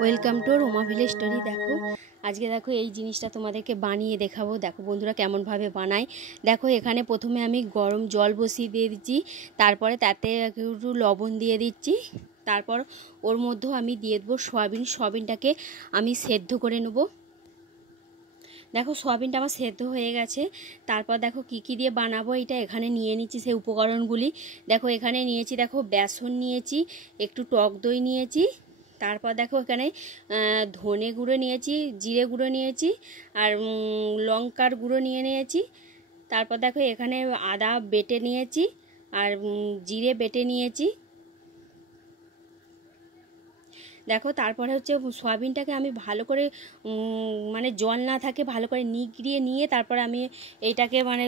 Welcome to Ruma village story. দেখো আজকে দেখো এই জিনিসটা তোমাদেরকে বানিয়ে দেখাবো। দেখো বন্ধুরা কেমনভাবে বানাই। দেখো এখানে প্রথমে আমি গরম জল বসিয়ে দিয়ে দিচ্ছি, তারপরে তাতে একটু লবণ দিয়ে দিচ্ছি, তারপর ওর মধ্যেও আমি দিয়ে দেবো সয়াবিনটাকে আমি সেদ্ধ করে নেব। দেখো সয়াবিনটা আমার সেদ্ধ হয়ে গেছে। তারপর দেখো কি কি দিয়ে বানাবো এটা এখানে নিয়ে নিচ্ছি সেই উপকরণগুলি। দেখো এখানে নিয়েছি, দেখো বেসন নিয়েছি, একটু টক দই নিয়েছি, তারপর দেখো এখানে ধনে গুঁড়ো নিয়েছি, জিরে গুঁড়ো নিয়েছি, আর লঙ্কার গুঁড়ো নিয়েছি। তারপর দেখো এখানে আদা বেটে নিয়েছি আর জিরে বেটে নিয়েছি। দেখো তারপরে হচ্ছে সয়াবিনটাকে আমি ভালো করে মানে জল না থাকে ভালো করে নিগড়িয়ে নিয়ে তারপরে আমি এইটাকে মানে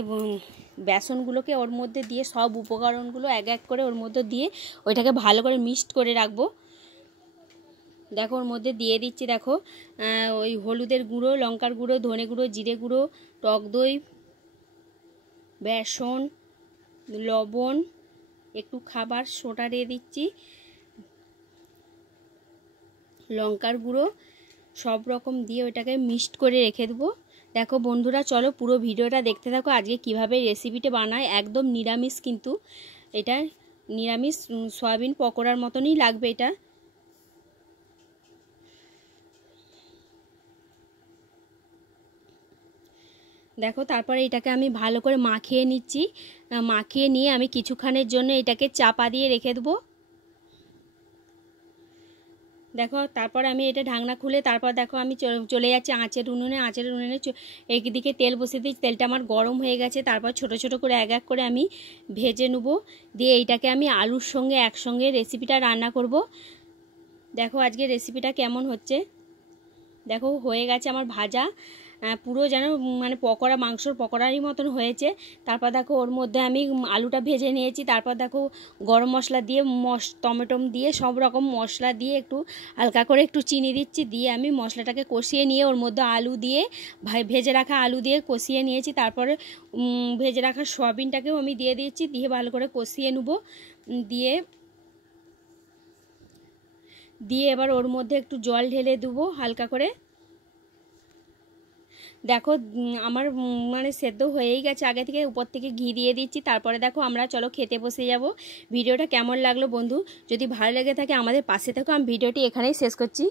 বেসনগুলোকে ওর মধ্যে দিয়ে সব উপকরণগুলো এক এক করে ওর মধ্যে দিয়ে ওইটাকে ভালো করে মিক্সড করে রাখবো। দেখো ওর মধ্যে দিয়ে দিচ্ছি, দেখো ওই হলুদের গুঁড়ো, লঙ্কার গুঁড়ো, ধনে গুঁড়ো, জিরে গুঁড়ো, টক দই, বেসন, লবণ, একটু খাবার সোডা দিয়ে দিচ্ছি, লঙ্কার গুঁড়ো, সব রকম দিয়ে ওইটাকে মিক্সড করে রেখে দেবো। দেখো বন্ধুরা চলো পুরো ভিডিওটা দেখতে থাকো আজকে কিভাবে রেসিপিটা বানায়। একদম নিরামিষ, কিন্তু এটা নিরামিষ সয়াবিন পকোড়ার মতনই লাগবে এটা। দেখো তারপরে এটাকে আমি ভালো করে মাখিয়ে নিচ্ছি। মাখিয়ে নিয়ে আমি কিছুক্ষণের জন্য এটাকে চাপা দিয়ে রেখে দেবো। দেখো তারপরে আমি এটা ঢাকনা খুলে তারপর দেখো আমি চলে যাচ্ছি আঁচের উনুনে। একদিকে তেল বসিয়ে দিই, তেলটা আমার গরম হয়ে গেছে। তারপর ছোট ছোট করে এক এক করে আমি ভেজে নেবো, দিয়ে এইটাকে আমি আলুর সঙ্গে একসঙ্গে রেসিপিটা রান্না করব। দেখো আজকে রেসিপিটা কেমন হচ্ছে। দেখো হয়ে গেছে আমার ভাজা, পুরো যেন মানে পকোড়া, মাংসর পকোড়ারই মতন হয়েছে। তারপর দেখো ওর মধ্যে আমি আলুটা ভেজে নিয়েছি। তারপর দেখো গরম মশলা দিয়ে টমেটো দিয়ে সব রকম মশলা দিয়ে একটু হালকা করে একটু চিনি দিচ্ছি, দিয়ে আমি মশলাটাকে কষিয়ে নিয়ে ওর মধ্যে আলু দিয়ে ভেজে রাখা আলু দিয়ে কষিয়ে নিয়েছি। তারপরে ভেজে রাখা সয়াবিনটাকেও আমি দিয়ে দিয়েছি, দিয়ে ভালো করে কষিয়ে নেবো। দিয়ে এবার ওর মধ্যে একটু জল ঢেলে দেবো হালকা করে। দেখো আমার মানে সেদ্ধ হয়েই গেছে আগে থেকে, উপর থেকে ঘি দিয়ে দিচ্ছি। তারপরে দেখো আমরা চলো খেতে বসে যাব। ভিডিওটা কেমন লাগলো বন্ধু, যদি ভালো লেগে থাকে আমাদের পাশে থাকো। আমি ভিডিওটি এখানেই শেষ করছি।